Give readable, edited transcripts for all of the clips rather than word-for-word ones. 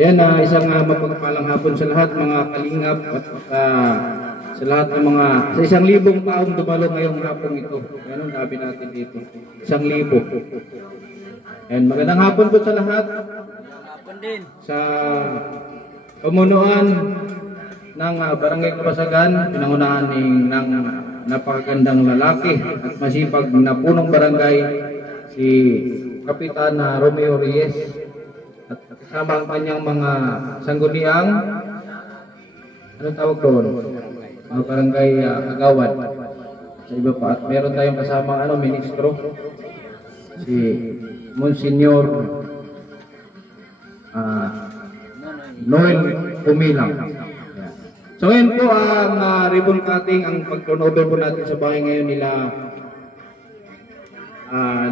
Ayan, isang mapagpalang hapon sa lahat mga kalingap at sa lahat ng mga, sa 1,000 taong dumalo ngayong hapon ito. Ayan ang dami natin dito. 1,000. Ayan, magandang hapon po sa lahat. Hapon din. Sa pamunuan ng Barangay Kabasagan, pinangunahan ng napakagandang lalaki at masipag na punong barangay, si Kapitan Romeo Reyes. At kasama ang kanyang mga sangguniang, anong tawag doon? Mga barangay agawad. Sa iba pa. At meron tayong kasama ministro, si Monsignor Noel Pumilang. So ngayon po ang ribbon cutting, ang pag-turnover po natin sa bahay ngayon nila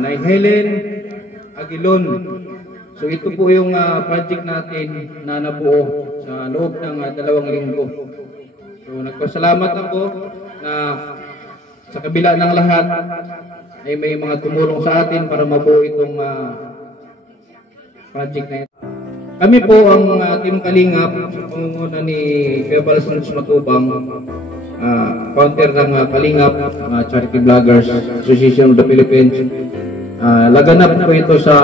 Nain Helen Aguilon. So ito po yung project natin na nabuo sa loob ng 2 linggo. So nagpasalamat ako na sa kabila ng lahat ay may mga tumulong sa atin para mabuo itong project na ito. Kami po ang Team Kalingap sa pangunguna ni Kuya Balsons Matubang, founder ng Kalingap Charity Vloggers Association of the Philippines. Laganap po ito sa,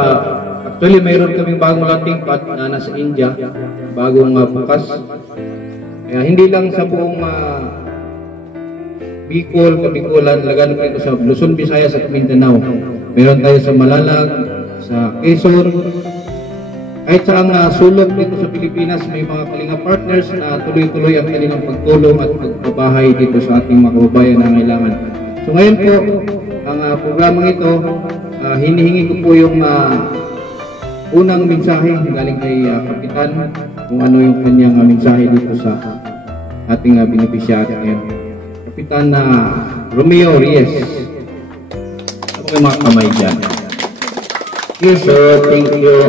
actually mayroon kaming bagong landing pad na nasa India, bagong bukas. Kaya hindi lang sa buong Bicol, Kabikulan, laganap ito sa Luzon, Visayas at Mindanao. Meron tayo sa Malalag, sa Quezon, kahit sa ang sulok dito sa Pilipinas, may mga Kalinga partners na tuloy-tuloy ang kanilang pagtulong at pagbabahay dito sa ating mga kababayan na kailangan. So ngayon po, ang programang ito, hinihingi ko po yung unang mensahe galing kay Kapitan, kung ano yung kanyang mensahe dito sa ating beneficiary ngayon. Kapitan Romeo Reyes. Ako kayo mga kamay dyan. Yes, so thank you.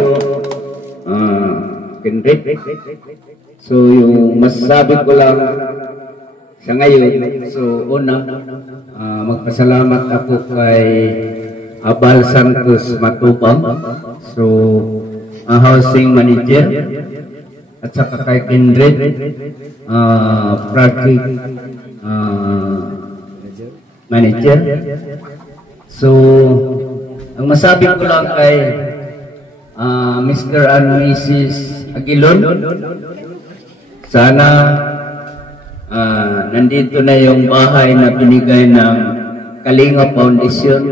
Kendrick. So yung masasabi ko lang sa ngayon, so una, magpasalamat ako kay Abal Santos Matubang, so housing manager, at saka kay Kendrick, project manager. So ang masabi ko lang kay Mr. and Mrs. Aguilon, sana nandito na yung bahay na binigay ng Kalinga Foundation.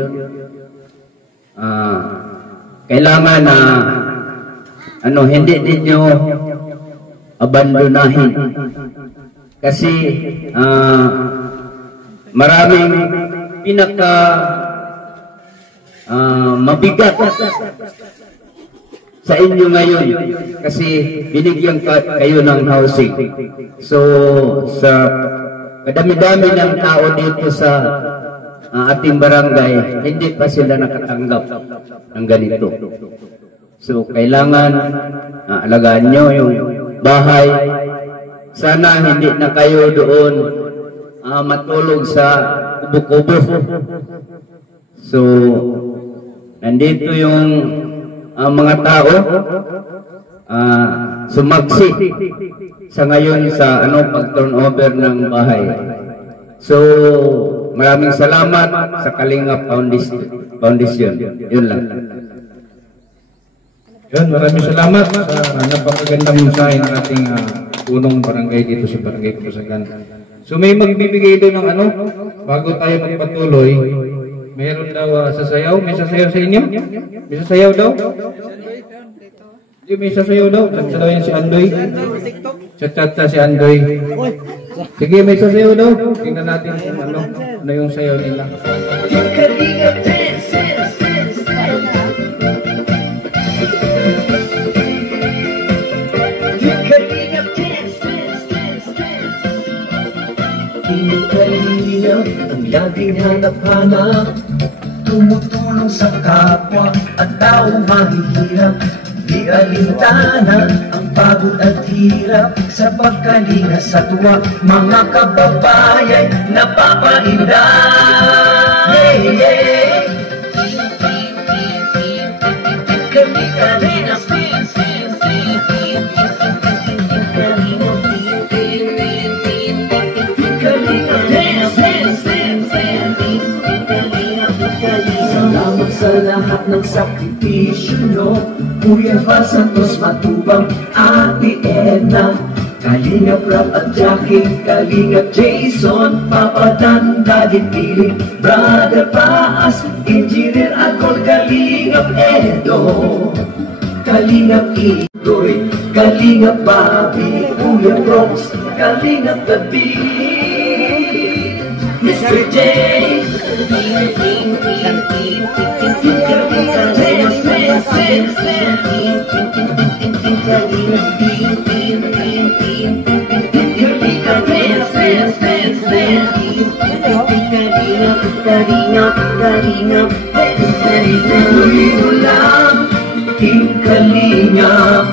Kailangan na hindi ninyo abandonahin kasi maraming pinaka mabigat sa inyo ngayon kasi binigyan kayo ng housing. So sa kadami-dami ng tao dito sa ating barangay, hindi pa sila nakatanggap ng ganito. So kailangan alagaan nyo yung bahay. Sana hindi na kayo doon matulog sa kubo-kubo. So nandito yung mga tao sumaksi sa ngayon sa pag-turnover ng bahay. So maraming salamat sa Kalinga Foundation. Yun lang. Yun, maraming salamat sa napakagandang mensahe ng ating punong barangay dito sa Barangay Kabasagan. So may magbibigay doon ng bago tayo magpatuloy. Mayroon daw sasayaw. May sasayaw sa inyo? May sasayaw daw? Hindi, may sasayaw daw. Sasayaw yan si Andoy. Chat-chat si Andoy. Sige, may sasayaw daw. Tingnan natin kung ano yung sayaw nila. Ang laging hanap-hanap, tumutulong sa kapwa at taong mahihirap. Di alintana ang pagod at hirap sa pagkalinga sa tuwa. Mga kababayan napapainda. Yeah, yeah. Kami ka rin ang sakripisyo nyo. Kuya Val Santos Matubang, Ate Edna, Kalingap Rap at Jackie, Kalingap Jason, Papa Dan, Daddy Piling, Brother Paas, Engineer Akol, Kalingap Edo, Kalingap Igoy, Kalingap Bobby, Kuya Bronx, Kalingap The Beat, Mr. J, tuloy mo lang, Team Kalingap,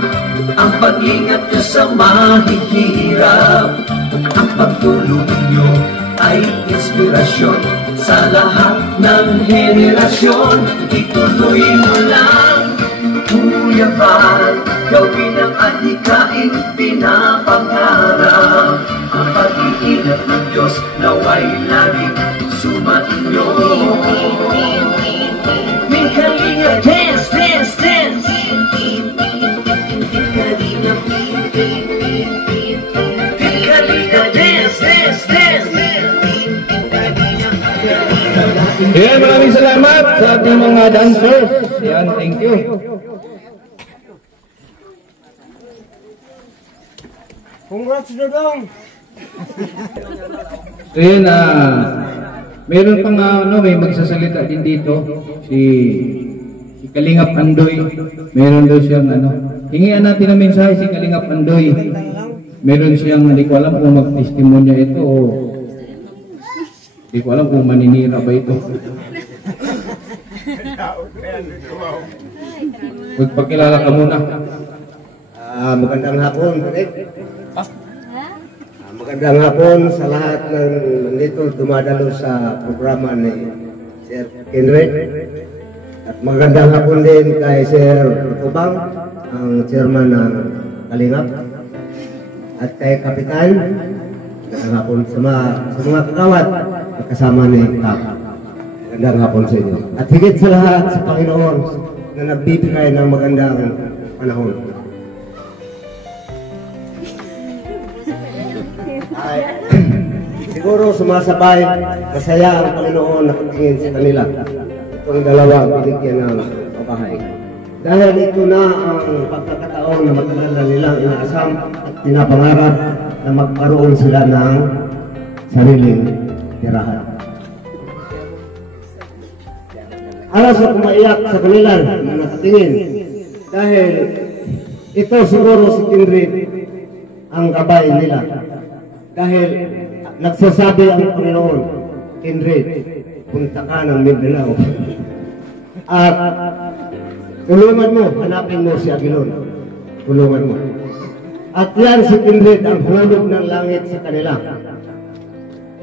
ang paglingap nyo sa mahihirap. Ang pagtulong nyo ay inspirasyon sa lahat ng henerasyon. Ituloy mo lang, Kuya Val, gawin ang adhikain pinapangarap. Ang pag-iingat ng Diyos naway laging sumainyo. May Kalingap dance, dance, dance. Kalingap, Kalingap dance, dance, dance. Yan, maraming salamat sa ating mga dancers. Yan, thank you. Congrats, Dodong! So yun, meron pang may magsasalita din dito. Si Kalingap Andoy. Meron daw siyang hingian natin ng mensahe si Kalingap Andoy. Meron siyang, hindi ko alam kung mag-testimonya ito o hindi ko alam kung maninira ba ito. Magpakilala ka muna. Magandang hapon, Rick. Magandang hapon sa lahat ng nandito dumadalo sa programa ni Sir Kenred. At magandang hapon din kay Sir Tubang, ang chairman ng Kalingap. At kay Kapitan, magandang hapon sa mga kagawad at kasama ni Kap. Magandang hapon sa inyo. At higit sa lahat sa Panginoon na nagbibigay ng magandang panahon. Ay, siguro sumasabay, masaya ang Panginoon nakatingin sa kanila. Itong dalawa binigyan ng pabahay. Dahil ito na ang pagkakataon na matagal na nilang inaasam at pinapangarap na magkaroon sila ng sariling tirahan. Alas ako maiyak sa kanila na nakatingin dahil ito siguro si Kindred ang gabay nila. Dahil nagsasabi ang Panginoon, Kindred, punta ka ng Mindanao. At tulungan mo, hanapin mo si Aguilon. Tulungan mo. At yan si Kindred ang hulog ng langit sa kanila.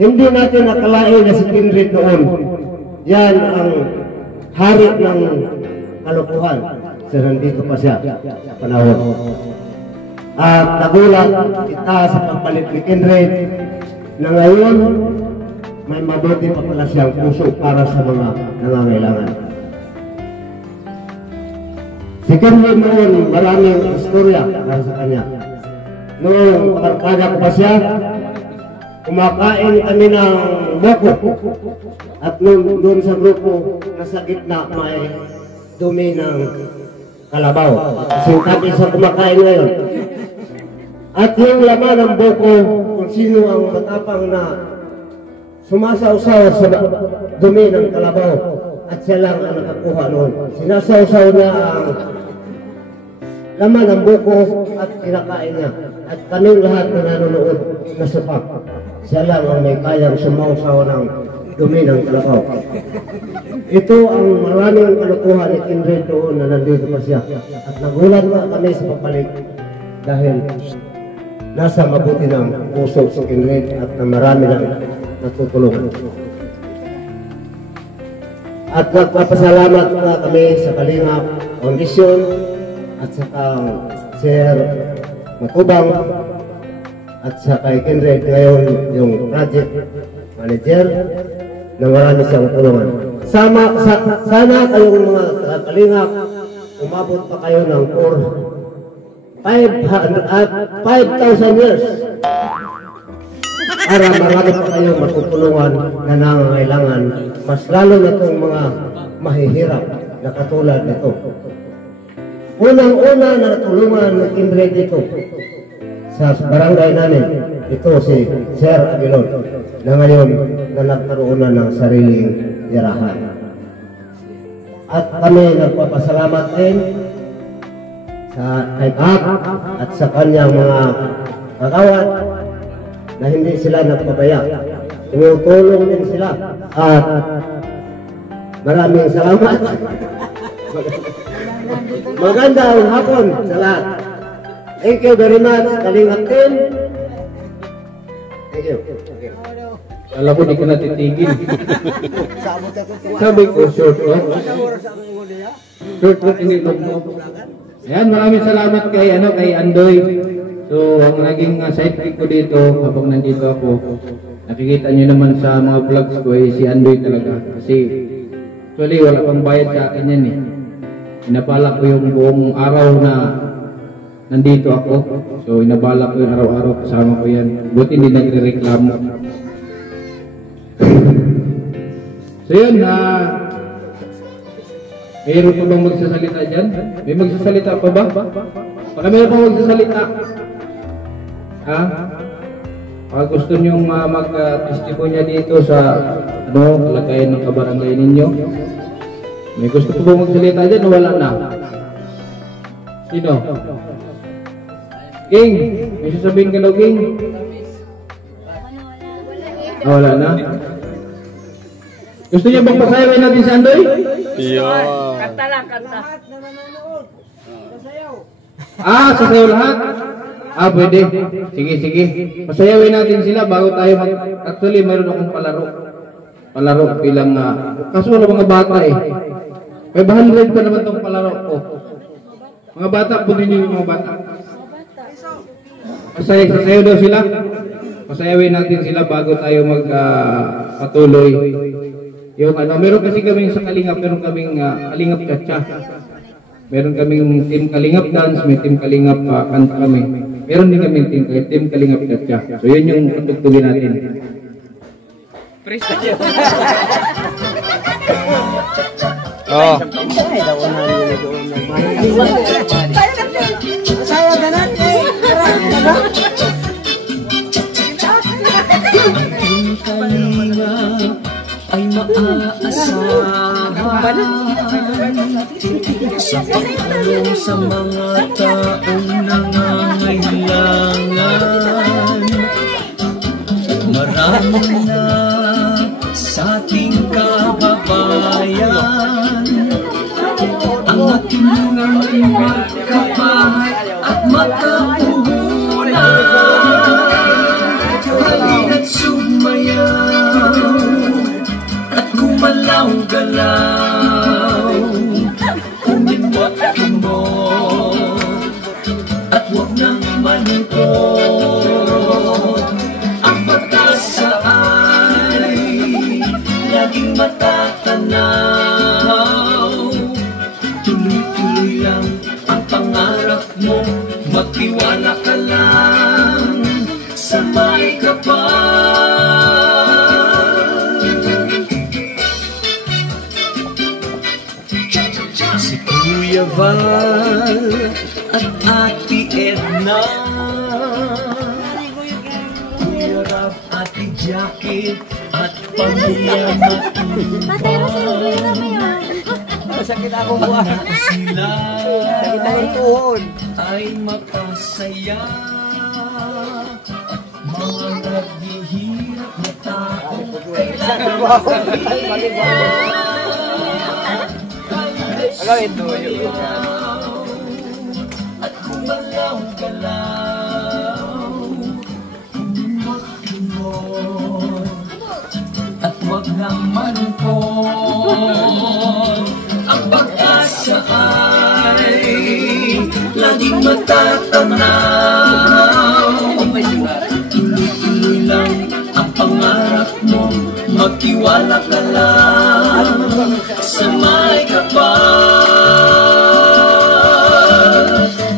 Hindi natin nakalain na si Kindred noon. Yan ang hari ng kalokohan. So nandito pa siya sa panahon. At nagulat kita sa pagpalit ni Kindred na ngayon may mabuti pa pala siyang puso para sa mga nangangailangan. Si Kindred noon maraming istorya para sa kanya. Noong kakarkada ko pa siya, kumakain kami ng boko. At doon sa grupo, nasa gitna may dumi ng kalabaw. Kasi kami sa kumakain ngayon. At yung laman ng boko, kung sino ang matapang na sumasaw-saw sa dumi ng kalabaw, at siya lang ang nakakuha noon. Sinasaw-saw niya ang laman ng buko at kinakain niya. At kaming lahat na nanonood na supak. Siya lang ang may kayang sumaw-saw ng dumi ng kalabaw. Ito ang maraming kalokohan ni Kindred doon na nandito pa siya. At nagulat na kami sa papalit dahil nasa mabuti ng puso si Kindred at na marami lang natutulungan. At nagpapasalamat na kami sa Kalingap Foundation at sa Sir Matubang at sa kay Kindred ngayon yung project manager na marami siyang tulungan. sana kayong mga kalingap, umabot pa kayo ng 5,000 years para marami pa kayong matutulungan na nangangailangan, mas lalo na itong mga mahihirap na katulad nito. Unang-una na natulungan ng Kindred dito sa barangay namin, ito si Sir Aguilon, na ngayon na nagkaroon na ng sariling tirahan. At kami nagpapasalamat din sa kay Kap at sa kanyang mga kagawad na hindi sila nagpabaya. Tumutulong din sila at maraming salamat. Magandang hapon sa lahat. Thank you very much, Kalingap team. Thank you. Alam ko, di ka natitigil. Sabi ko, short walk. Short walk, hindi long walk. Ayan, maraming salamat kay Andoy. So, ang naging sidekick ko dito, habang nandito ako, nakikita nyo naman sa mga vlogs ko, si Andoy talaga. Kasi, actually, wala pang bayad sa akin yan eh. Inabala ko yung buong araw na nandito ako. So, inabala ko yung araw-araw, kasama ko yan. Buti hindi nagre-reklamo. So yun, mayroon pa bang magsasalita dyan? May magsasalita pa ba? Baka mayroon pa magsasalita. Ha? Baka gusto nyong mag-testimonya dito sa kalagayan ng kabarangay ninyo. May gusto pa bang magsalita dyan o wala na? Sino? King, may sasabihin ka daw, King? Wala na? Gusto niya bang pasayawin natin si Andoy? Kanta lang, kanta. Sasayaw lahat? Pwede. Sige. Pasayawin natin sila bago tayo Actually, mayroon akong palaro bilang kaso wala mga bata eh. 500 pa naman itong palaro ko. Mga bata, punin niyo yung mga bata. Sasayaw daw sila. Pasayawin natin sila bago tayo magpatuloy. Yung meron kasi kaming sa Kalingap, meron kaming Kalingap Chacha. Meron kaming team Kalingap Dance, may team Kalingap kanta kami. Meron din kaming team Kalingap Chacha. So yun yung patugtugin natin. Ay maaasahan sa pagtulong sa mga taong nangangailangan. Marami na sa ating kababayan ang matulungan magkabahay at makapuhunan. Halina't sumayaw at gumalaw-galaw, kumimot-kimot at huwag nang malungkot. Ang pag-asa ay laging matatanaw. Tuloy-tuloy lang ang pangarap mo, magtiwala ka lang sa may kapal. Si Kuya Val at Ate Edna, Kuya Rap, Ate Jackie at Pamilya Matubang. Masakit ako buwan. Sila Sakit ako tuhod. ay mapasaya. Mga naghihirap na tao Agawin to yun. at gumalaw-galaw, kumimot-kimot at wag nang malungkot. Ang pag-asa ay laging matatanaw. Tuloy-tuloy lang ang pangarap mo, magtiwala ka lang sa may kapal.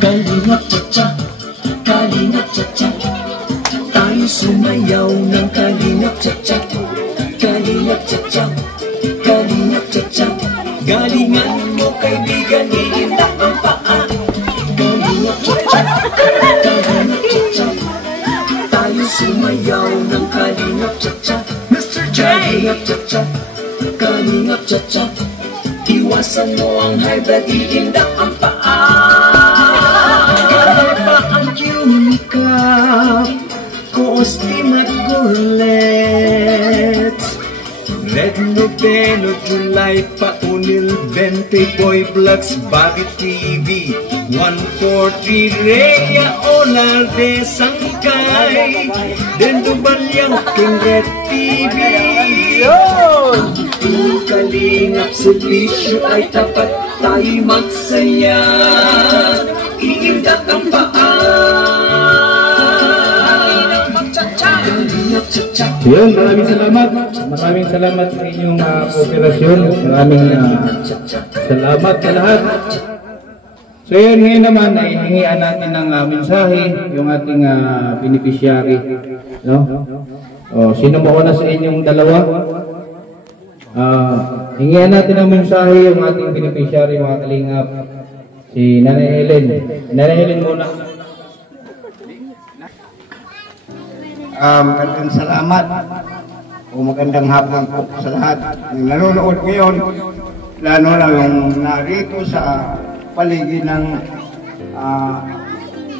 Kalingap cha-cha, kalingap cha-cha, tayo sumayaw ng kalingap cha-cha. Kalingap cha-cha, kalingap cha-cha, galingan mo kaibigan, iindak ang paa. Kalingap cha-cha, kalingap cha-cha, tayo sumayaw ng kalingap cha-cha. Mr. J! Kalingap cha-cha, kalingap cha-cha, iwasan mo ang high blood, iindak ang paa. Ganun pa ang Unicap, Coostim at Gourlet, Red Noveno, July pa Unil, 20 Boy Vlogs, Bobby TV, 143 Rhea Olarde, Sangkay, Dendo Balyang, King Red TV. Kung kalingap servisyo ay tapat, tayo magsaya, iindak ang paa. Kalingap cha-cha. Yun, maraming salamat. Maraming salamat sa inyong kooperasyon. Maraming salamat sa lahat. So yun, ngayon naman ay hingian natin ng mensahe yung ating beneficiary. No? O, sino mauna sa inyong dalawa? Hingian natin ng mensahe yung ating beneficiary, mga kalingap. Si Nanay Helen. Nanay Helen muna. Magandang salamat o magandang hapon po sa lahat ng nanonood ngayon, lalo na yung narito sa paligid ng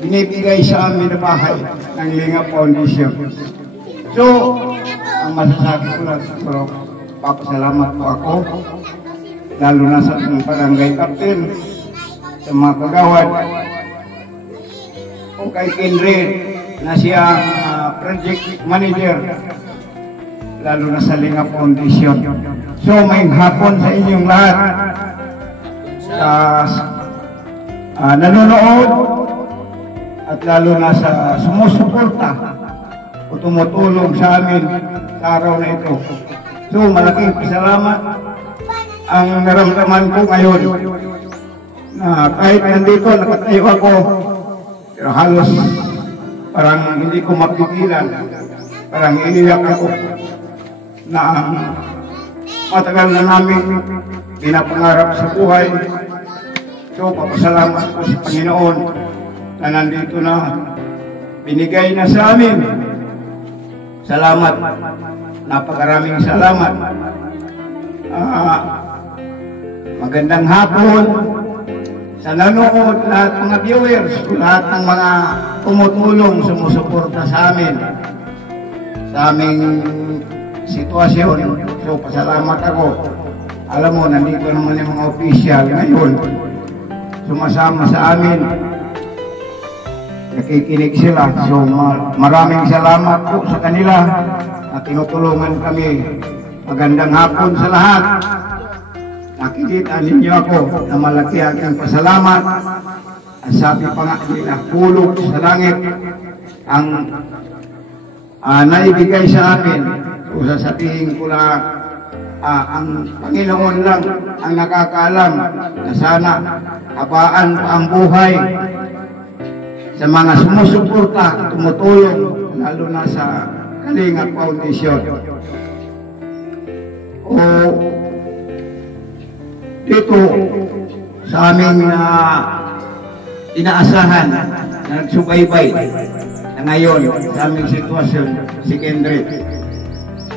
binibigay sa amin na bahay ng Linga Foundation. So, ang masasabi ko lang siguro, papasalamat po ako, lalo na sa barangay captain, sa mga kagawad, o kay Kindred, na siya project manager, lalo na sa Linga Foundation. So may hapon sa inyong lahat nanonood at lalo na sa sumusuporta o tumutulong sa amin sa araw na ito. So malaking pasalamat ang naramdaman ko ngayon na kahit nandito nakatayo ako, pero halos parang hindi ko mapigilan, parang iniyak ako na matagal na namin pinapangarap sa buhay. So papasalamat ko sa Panginoon na nandito na, binigay na sa amin. Salamat, napakaraming salamat. Magandang hapon sa nanonood, lahat mga viewers, lahat ng mga tumutulong, sumusuporta sa amin, sa aming sitwasyon. So, pasalamat ako. Alam mo, nandito naman yung mga official ngayon, sumasama sa amin, nakikinig sila. So, maraming salamat po sa kanila at tinutulungan kami. Magandang hapon sa lahat. Nakikita ninyo ako na malaki aking pasalamat. Ang sabi pa nga nila, hulog sa langit ang naibigay sa amin. So sasabihin ko lang, ang Panginoon lang ang nakakaalam na sana habaan pa ang buhay sa mga sumusuporta, tumutulong, lalo na sa Kalingap Foundation. O dito sa aming inaasahan na nagsubaybay na ngayon sa aming sitwasyon, si Kendrick.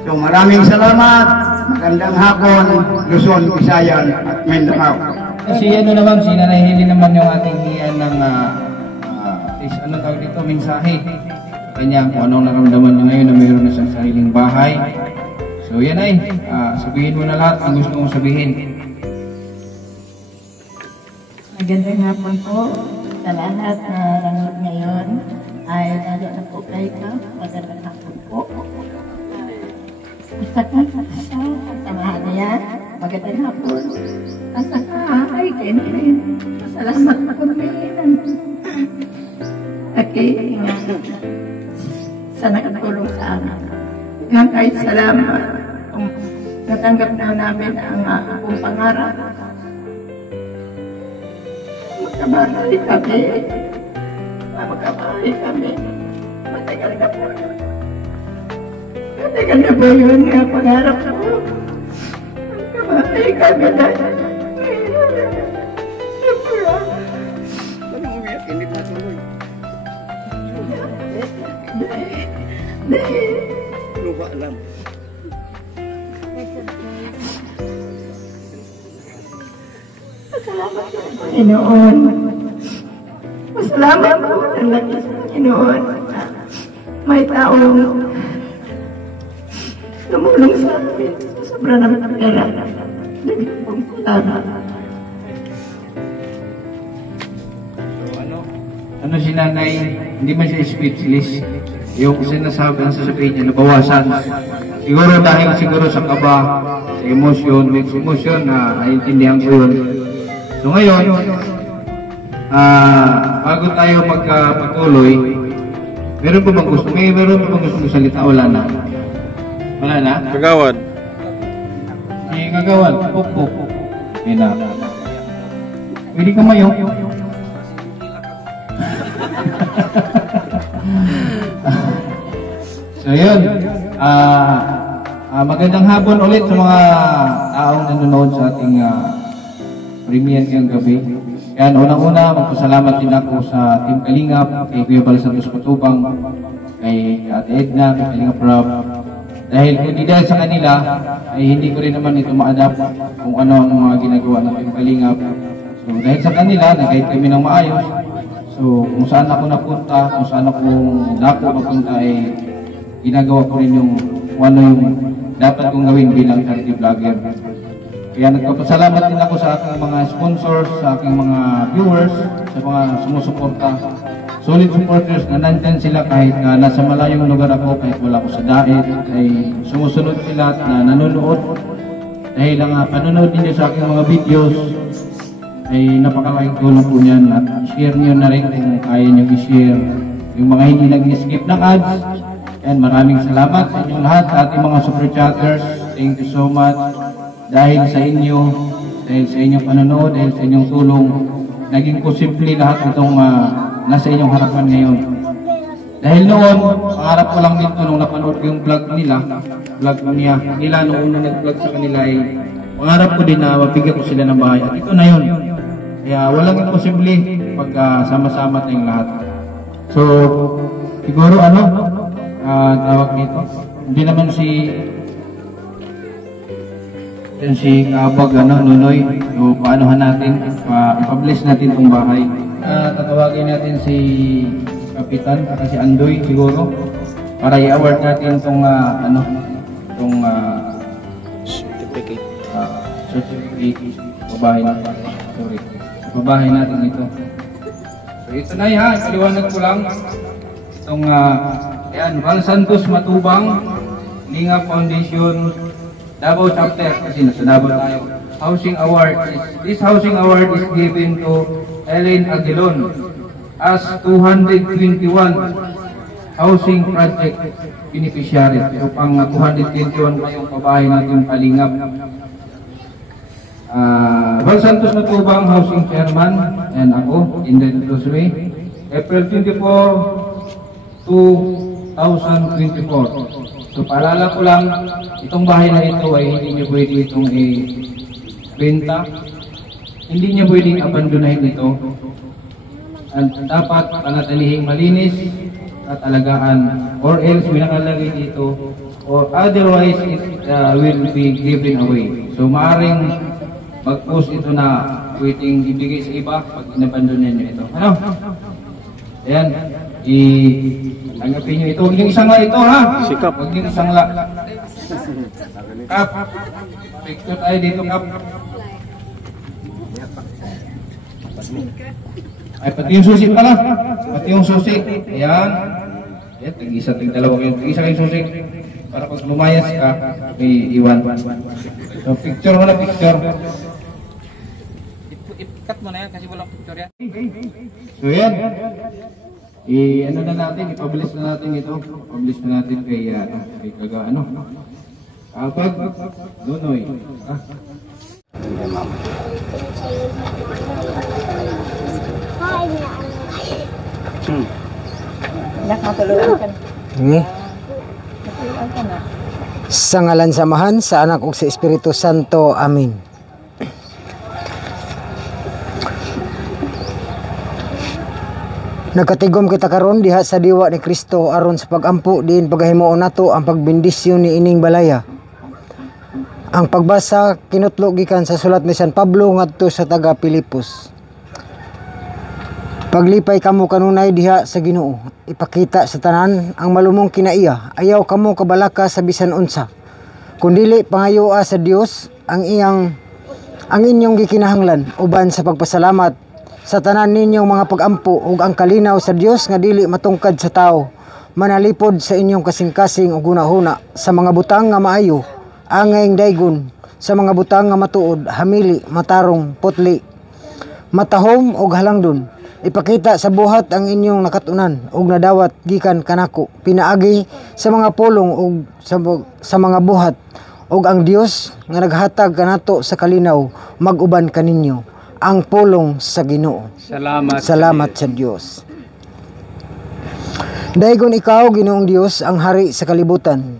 So maraming salamat, magandang hapon, Luzon, Visayas at Mindanao. Si naman, si Nanay Helen naman yung ating hiyan ng ano tawag dito, mensahe. Kanya kung anong naramdaman niya ngayon na mayroon na siyang sariling bahay. So yan ay, sabihin mo na lahat ang gusto mong sabihin. Magandang hapon po sa lahat na nanonood ngayon. Ay lalo na po kayo ka. Magandang hapon po. Basta ka sa samahan niya. Magandang hapon. Basta ka ay Kendrick. Salamat na po namin. Okay, sa nakatulong sa amin. Nga kahit salamat. natanggap na namin ang akong pangarap. Magkabahay kami. Magkabahay kami. Matagal na po. Matagal na po yun nga pangarap ko. Magkabahay kami dahil. Anong umiyak? Hindi pa tuloy. Lupa lang. Pasalamat po, Panginoon. Pasalamat po talaga sa Panginoon. May taong tumulong sa amin. Sobra naman ang pera. Dagang pong salamat. Ano si nanay, hindi man siya speechless. Yung sinasabi ang sasabihin niya, nabawasan. Siguro dahil siguro sa kaba, sa emosyon, mixed emotion, na naiintindihan ko yun. So ngayon, bago tayo magpatuloy, meron pa bang gusto? Meron pa bang gusto salita? Wala na. Wala na? Kagawad. Si Kagawad, pupuk. May na. Pwede ka mayo. So yun, magandang hapon ulit sa mga taong nanonood sa ating premiere ngayong gabi. Yan, unang-una, magpasalamat din ako sa Team Kalingap, kay Kuya Bal Santos Matubang, kay Ate Edna, kay Kalingap Rob. Dahil kung di dahil sa kanila, ay hindi ko rin naman ito ma-adapt kung ano ang mga ginagawa ng Team Kalingap. So dahil sa kanila, nag-guide kami ng maayos. So kung saan ako napunta, kung saan ako dako mapunta, ay ginagawa ko rin yung kung ano yung dapat kong gawin bilang charity vlogger. Kaya nagpapasalamat din ako sa aking mga sponsors, sa aking mga viewers, sa mga sumusuporta. Solid supporters na nandyan sila kahit nasa malayong lugar ako, kahit wala ako sa daet, ay sumusunod sila at nanonood. Dahil ang panonood ninyo sa aking mga videos ay napakalaking tulong po niyan, at share niyo na rin kung kaya niyo i-share. Yung mga hindi nag-skip ng ads, and maraming salamat sa inyong lahat, sa ating mga super chatters. Thank you so much. Dahil sa inyo, dahil sa inyong panonood, dahil sa inyong tulong, naging posible lahat itong nasa inyong harapan ngayon. Dahil noon, pangarap ko lang dito nung napanood ko yung vlog nila nung unang nag-vlog sa kanila, ay pangarap ko din na mabigyan ko sila ng bahay. At ito na yun. Kaya walang imposible pag sama-sama tayong lahat. So, siguro tawag nito, hindi naman si Kabag, Nunoy, so paanohan natin, i-publish natin itong bahay. Tatawagin natin si Kapitan, saka si Andoy siguro, para i-award natin itong, certificate, pabahay natin, pabahay natin ito. So ito na yan, paliwanag ko lang, itong, Bal Santos Matubang, Linga Foundation, Davao Chapter, kasi nasa Davao tayo. Housing Award. This housing award is given to Ellen Aguilon as 221 housing project beneficiary. So pang 221 kayong pabahay natin Kalingap. Bal Santos Matubang, Housing Chairman, and ako, Inday Tusway. April 24, 2024. So paalala ko lang, itong bahay na ito ay hindi niyo pwede itong i-benta. Hindi niyo pwedeng abandonahin ito. At dapat panatilihing malinis at alagaan, or else may nakalagay dito, or otherwise it will be given away. So maaring mag-post ito na pwedeng ibigay sa iba pag inabandonan niyo ito. Ano? Ayan. Tanggapin nyo ito. Huwag yung isang la ito, ha? Sikap. Huwag yung isang la. Kap. Picture tayo dito, Kap. Ay, pati yung susi pala. Pati yung susi. Ayan. Ayan, tig-isa, tig-dalawa kayo. Tig-isa kayong susi. Para pag lumayas ka, may iwan. So, picture mo na, picture. I-cut mo na yan kasi walang picture yan. So, yan. I-publish na natin ito. Publish na natin kay Kapag Nonoy. Anak, matulungan ka na. Matulungan ka na. Sa ngalan samahan sa anak ug sa Espiritu Santo. Amin. Nagkatigom kita karon diha sa diwa ni Kristo aron sa pagampo diin pagahimuon nato ang pagbendisyon ni ining balaya. Ang pagbasa kinutlo gikan sa sulat ni San Pablo ngadto sa taga Pilipos. Paglipay kamo kanunay diha sa Ginoo, ipakita sa tanan ang malumong kinaiya. Ayaw kamo kabalaka sa bisan unsa. Kundili pangayoa sa Dios ang inyong gikinahanglan uban sa pagpasalamat sa tanan ninyong mga pagampo ug ang kalinaw sa Dios nga dili matungkad sa tao. Manalipod sa inyong kasing-kasing ug hunahuna sa mga butang nga maayo, angayng daygon, sa mga butang nga matuod, hamili, matarong, putli, matahom ug halangdon. Ipakita sa buhat ang inyong nakatunan ug nadawat gikan kanako, pinaagi sa mga pulong ug sa mga buhat ug ang Dios nga naghatag kanato sa kalinaw mag-uban kaninyo ang pulong sa Ginoo. Salamat sa Dios. Daygon ikaw Ginoong Dios ang hari sa kalibutan.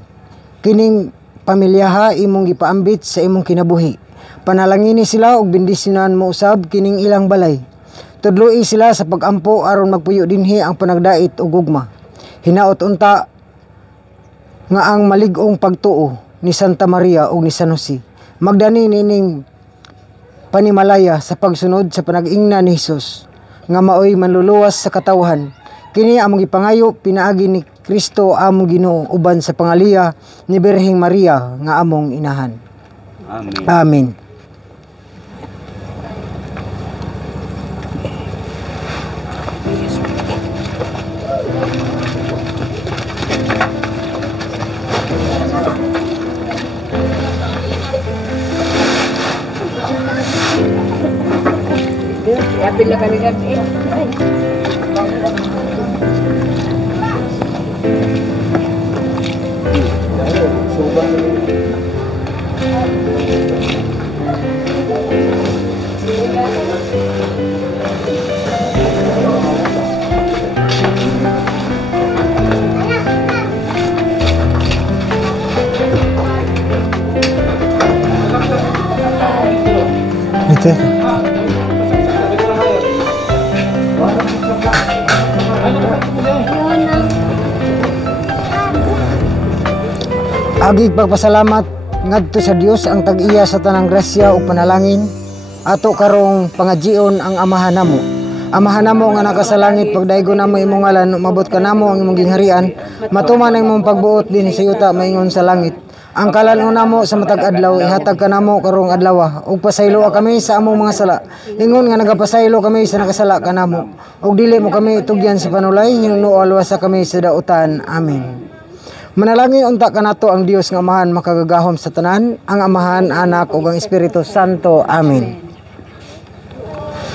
Kining pamilyaha imong gipaambit sa imong kinabuhi. Panalangini sila ug bendisyonan mo usab kining ilang balay. Tudloi sila sa pagampo aron magpuyo dinhi ang panagdait ug gugma. Hinaot unta nga ang malig-ong pagtuo ni Santa Maria ug ni San Jose magdani nining panimalaya sa pagsunod sa panag-ingna ni Hesus nga maoy manluluwas sa katawhan. Kini among gipangayo pinaagi ni Kristo among Ginoo uban sa pangaliya ni Birheng Maria nga among inahan. Amen. Amen. Happy na kami gabi. Ito. Agig pagpasalamat ngadto sa Dios ang tag-iya sa tanang grasya ug panalangin ato karong pangajion ang amahan namo. Amahan namo nga nakasalangit pagdaygon namo imong ngalan umabot ka namo ang imong gingharian matuman ang imong pagbuot dinhi sa yuta maingon sa langit. Ang kalan namo sa matag adlaw ihatag ka namo karong adlaw ug pasaylo kami sa among mga sala. Ingon nga nagapasaylo kami sa nakasala kanamo ug dili mo kami tugyan sa panulay hinuno alwasa kami sa dautan. Amen. Manalangin unta kanato ang Dios nga amahan makagagahom sa tanan, ang Amahan, Anak ug ang Espiritu Santo. Amen.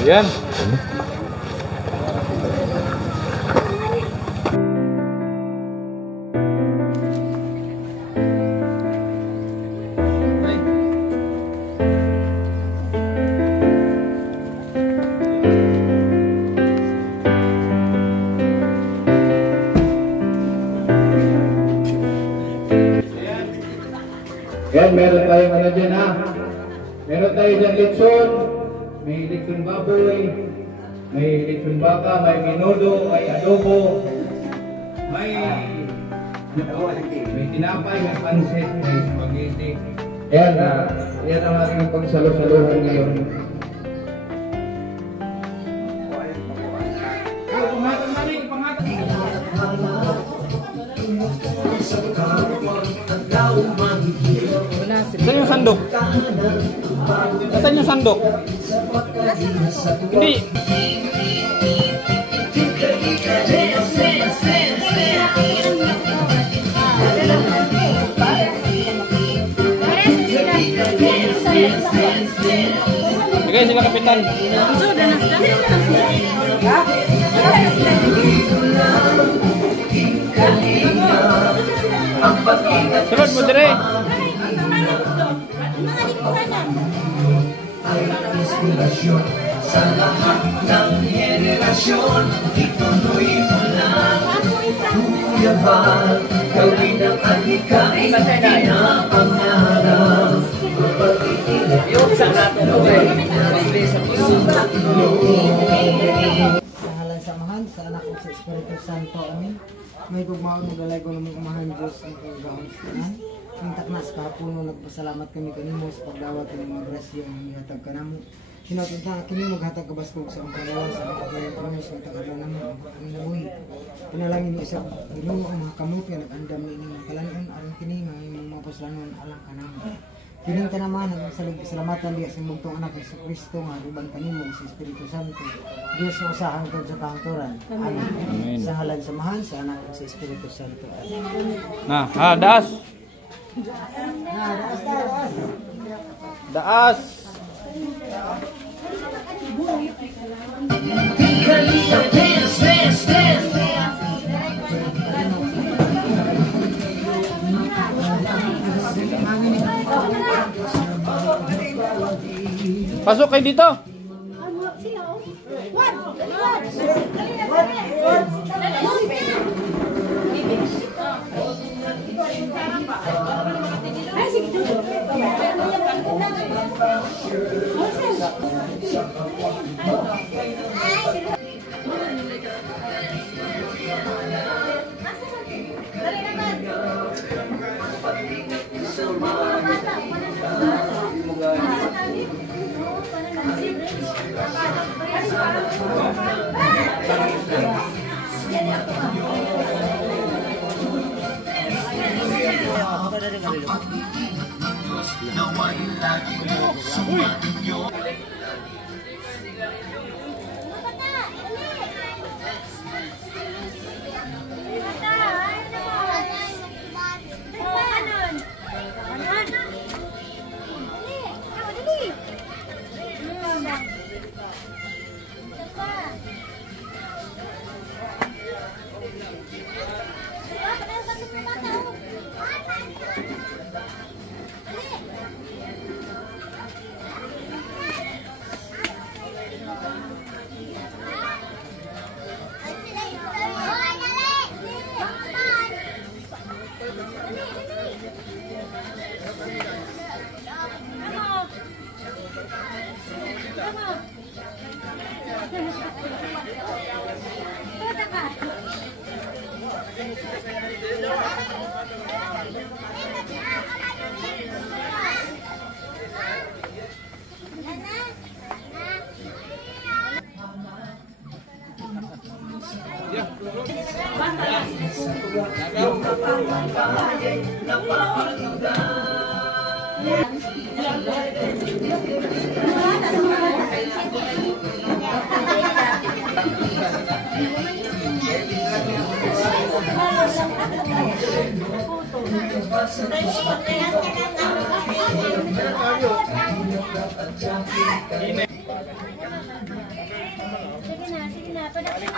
Ayan. Yan, meron tayong ano dyan ha. Meron tayo dyan lechon, may lechon baboy, may lechon baka, may menudo, may adobo, may tinapay, may pansit, may spaghetti. Yan, yan ang ating pagsalo-saluhan ngayon. Saan yung sandok? Saan yung sandok? Hindi. Sige sila kapitan. Sunod mo dire. inspirasyon sa lahat ng henerasyon. Ituloy mo lang, Kuya Val, gawin ang anikay pinapangarap. Yung sa nato ko Sa ngalan samahan sa anak ko sa Espiritu Santo, amin. May gugmaon mo galay ko namang umahan Diyos ang kagaon sa tanan. Ang taknas kahapono nagpasalamat kami kanimo sa pagdawat ng mga grasya ang ihatag ka namo. Hinatunta kini maghatag kabaskog sa ang kalawan sa pagkaya promise ng tagala namo ang nabuhi. Pinalangin ni isa Ginoo ang mga kamuti nga nag-andam ni inyong kalanon aron kini nga imong mga puslanon alang ka namo. Piling ka naman ang salig salamatan diya sa mugtong anak ni Kristo nga ruban kanimo sa Espiritu Santo. Diyos sa usahan ko sa kahangturan. Amen. Sa ngalan samahan sa anak sa Espiritu Santo. Amen. Nah, daas. Daas. Dance, dance, dance. Pasok kayo dito. Sige na.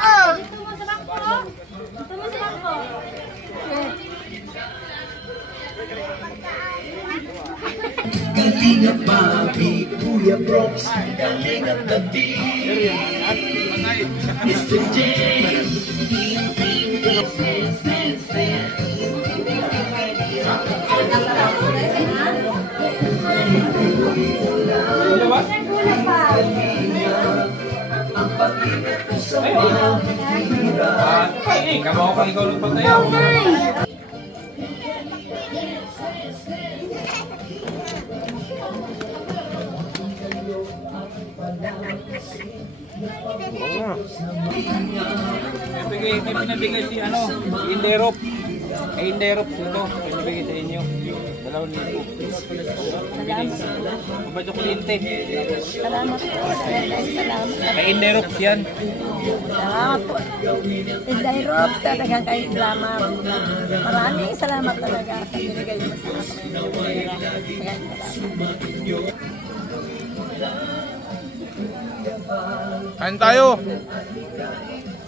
Oh! Dito mo sa bangko. Kalinga Bobby, Kuya Brooks, Kalinga Tabi, Mr. James, ang pag-ibig ko sa mga hirap. Kamu ako ikaw lupag tayo. May pinabigay si Inderop. Inderop ito. Pinabigay sa inyo. 2,000. Mabadyo ko linte. Salamat po. Salamat. Kay Inderop yan. Salamat po. Inderop, talagang kayo salamat. Maraming salamat talaga sa binigay mo sa akin. Kain tayo.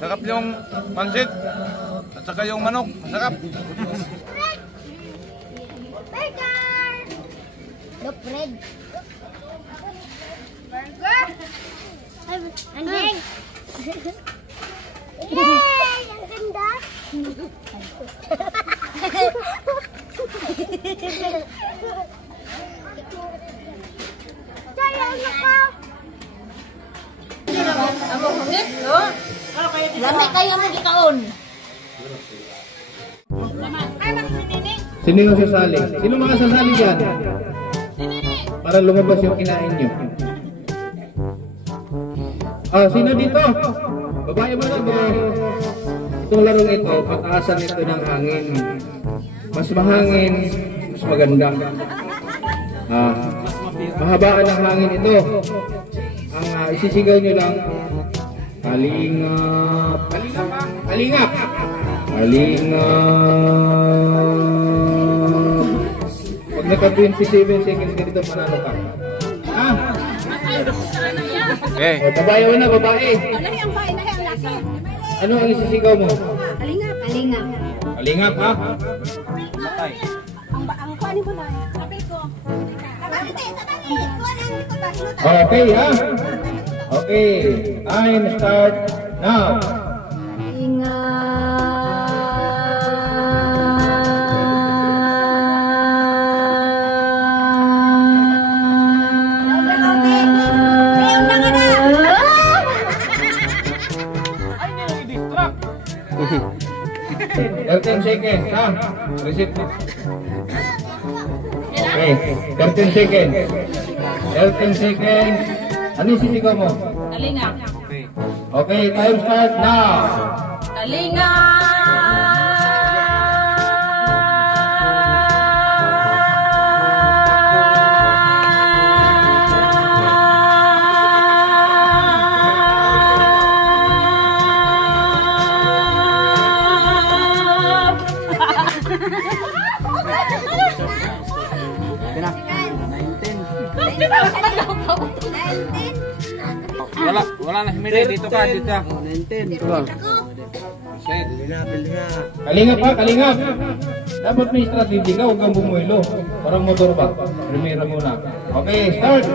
Sarap yung pansit at saka yung manok. Sarap. Burger! Look red. Anjing. Yay! Ang ganda. Sayang na ka. Lami kayo mo gikaon. Sino yung sasali? Sino mga sasali dyan? Para lumabas yung kinain nyo. Sino dito? Babae mo na bro. Itong larong ito, pataasan ito ng hangin. Mas mahangin, mas maganda. Mahabaan ng hangin ito. Ang isisigaw nyo lang, kalingap. Kalingap! Kalingap! Pag naka 27 seconds ganito, manalo ka. Babae mo na, babae. Ano ang isisigaw mo? Kalingap. Kalingap. Kalingap, ha? Ang kuha ni mo na. Kapil ko. Okay, ha? Okay. Time start now. Ay, 13 seconds, ha? Receipt mo. Okay, 13 seconds. 13 seconds. Ano yung sisigaw mo? Kalingap. Okay, time start now. Wala na si Mire, dito ka. 19. Kalingap, ha? Kalingap. Dapat may strategy ka, huwag kang bumuelo. Parang motor ba? Primera muna. Okay, start.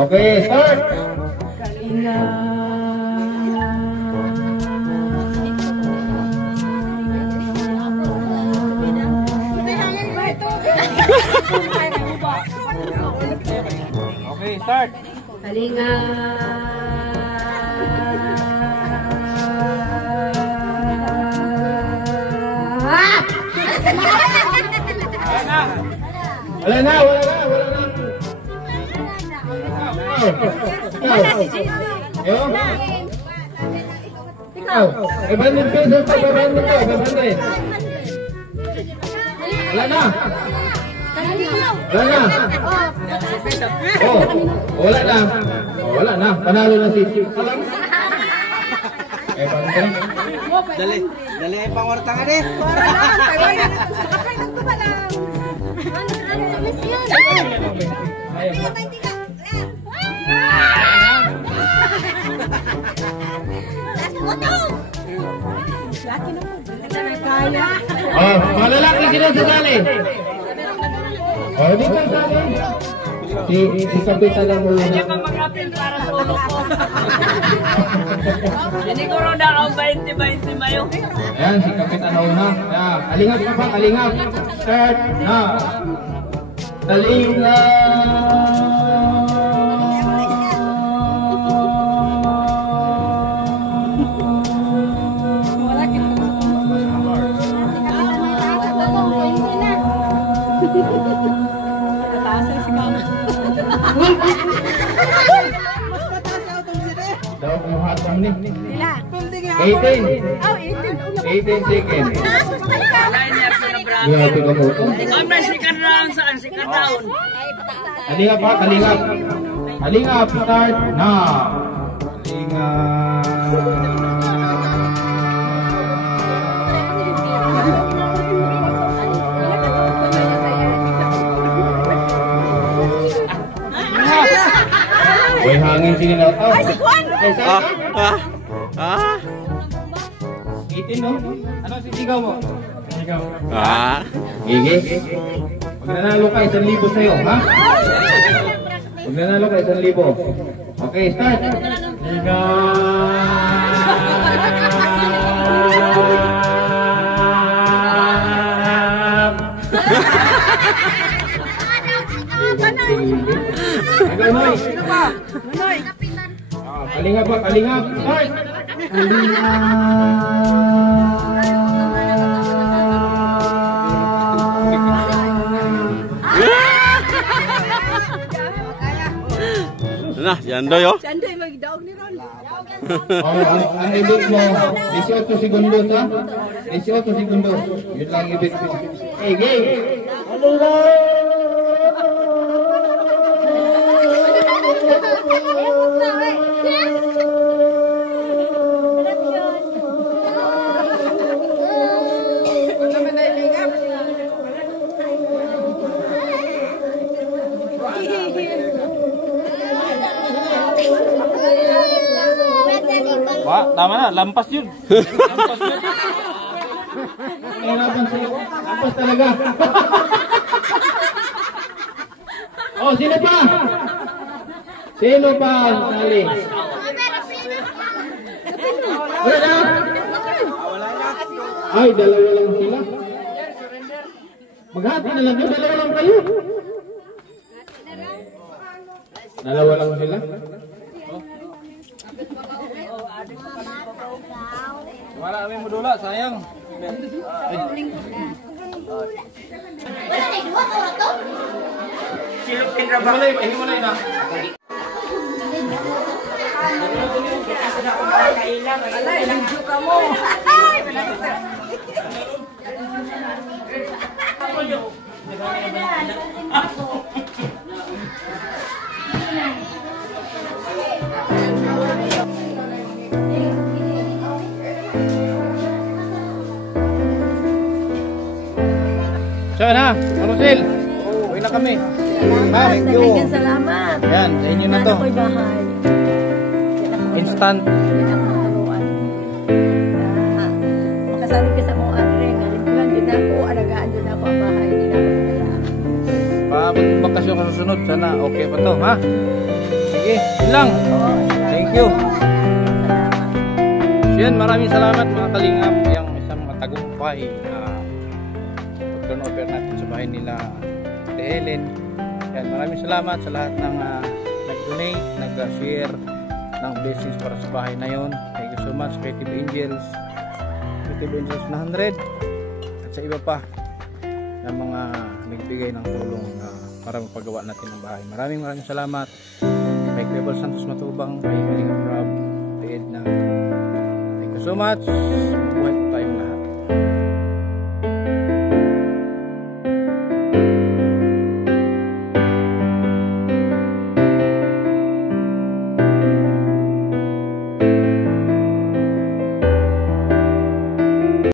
Okay, start. Okay, start. Wala na. Wala si Jesus. Ikaw. 500 pesos pa, 500 ka, 500. Wala na. Wala na. Panalo na si Chief. Dali ay pangwarta nga din. Mga lalaki sila sasali. Di ka sasali. Si Kapitan lang mo. Kanya ka mag-apil para sa ulo ko. Siniguro na ako 20 mayo. Ayan, si Kapitan na una. Kalingap ka pa, kalingap. Start na. Kalingap. Daw kung hatong ni. 18 seconds. Grabe ka po. Second round saan? Second round. Kalingap pa, kalingap. Kalingap, start now. Kalingap. May hangin sige na. Oh. Ay, si Juan! Ay, saan? Itin, no? Ano sisigaw mo? Sisigaw. Gigi. Pag nanalo ka, 1,000 sa'yo, ha? Pag nanalo ka, 1,000. Okay, start. Manoy. Sino pa? Manoy. Kalingap pa, kalingap. Start. Nah, Jandoy oh. Jandoy, magdaog ni Ron. Ang ibig mo, 18 segundos ha? 18 segundos. Yun lang ibig mo. Hey, game! Pak, tama na, lampas yun. Lampas yun. Nahirapan sa'yo. Lampas talaga. Oh, sino pa? Sino pa? Sali. Wala na? Ay, dalawa lang sila. Maghati na lang yun. Dalawa lang kayo. Dalawa lang sila. Wala kami modula, sayang. Silupin na ba? Hiwalay na. Alay, nagjo ka mo. So na, Marusil. Uwi na kami. Thank you. Salamat. Yan, sa inyo na to. Ako'y bahay. Instant. Makasabi ka sa mga rin. Ngayon, din ako, alagaan din ako ang bahay. Din ako Bakasyon ka susunod. Sana okay pa to, ha? Sige, yun lang. Thank you. So yan, maraming salamat mga kalingap. Yung isang matagumpay na turnover natin sa bahay nila Ate Helen. Yan, maraming salamat sa lahat ng nag-donate, nag-share ng blessings para sa bahay na yun. Thank you so much kay Team Angels 100 at sa iba pa na mga nagbigay ng tulong para mapagawa natin ang bahay. Maraming salamat kay Cleber Santos Matubang, kay Kalingap Rob, kay Edna. Thank you so much.